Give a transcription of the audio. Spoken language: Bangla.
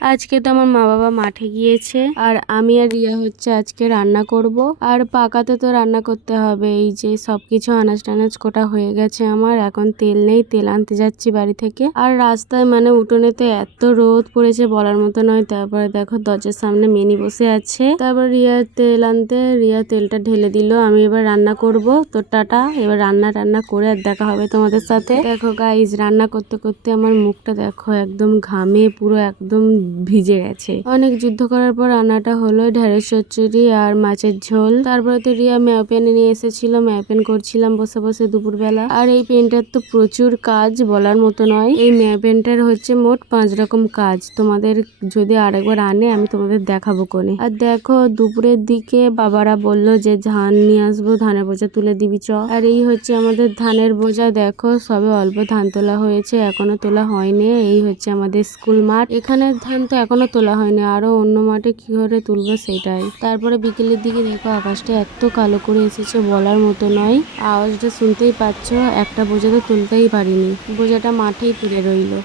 আজকে তো আমার মা বাবা মাঠে গিয়েছে আর আমি আর রিয়া হচ্ছে আজকে রান্না করব। আর পাকাতে তো রান্না করতে হবে। এই যে সবকিছু আনাজ টানাজ কোটা হয়ে গেছে আমার, এখন তেল নেই, তেল আনতে যাচ্ছি বাড়ি থেকে। আর রাস্তায় মানে উঠোনেতে এত রোদ পড়েছে বলার মতো নয়। তারপরে দেখো দরজার সামনে মিনি বসে আছে। তারপর রিয়া তেল আনতে, রিয়া তেলটা ঢেলে দিল। আমি এবার রান্না করব। তো টাটা, এবার রান্না করে আর দেখা হবে তোমাদের সাথে। দেখো গাইজ, রান্না করতে করতে আমার মুখটা দেখো একদম ঘামে পুরো একদম ভিজে গেছে। অনেক যুদ্ধ করার পর রান্নাটা হলো ঢেঁড়স চচ্চড়ি আর মাছের ঝোল। তারপরে তো রিয়া ম্যাও পেন নিয়ে এসেছিল, ম্যাও পেন করছিলাম বসে বসে দুপুরবেলা। আর এই পেনটার তো প্রচুর কাজ বলার মতো নয়। এই ম্যাও পেনটার হচ্ছে মোট 5 রকম কাজ। তোমাদের যদি আরেকবার আনে আমি তোমাদের দেখাবো কোনে। আর দেখো দুপুরের দিকে বাবারা বললো যে ধান নিয়ে আসবো, ধানের বোঝা তুলে দিবি চ। আর এই হচ্ছে আমাদের ধানের বোঝা। দেখো সবে অল্প ধান তোলা হয়েছে, এখনো তোলা হয়নি। এই হচ্ছে আমাদের স্কুল মাঠ। এখানে ধান তো এখনো তোলা হয়নি, আরো অন্য মাঠে কি করে তুলবো সেটাই। তারপরে বিকেলের দিকে দেখো আকাশটা এত কালো করে এসেছে বলার মতো নয়। আওয়াজটা শুনতেই পাচ্ছ, একটা বোঝা তো তুলতেই পারিনি, বোঝাটা মাঠেই পড়ে রইলো।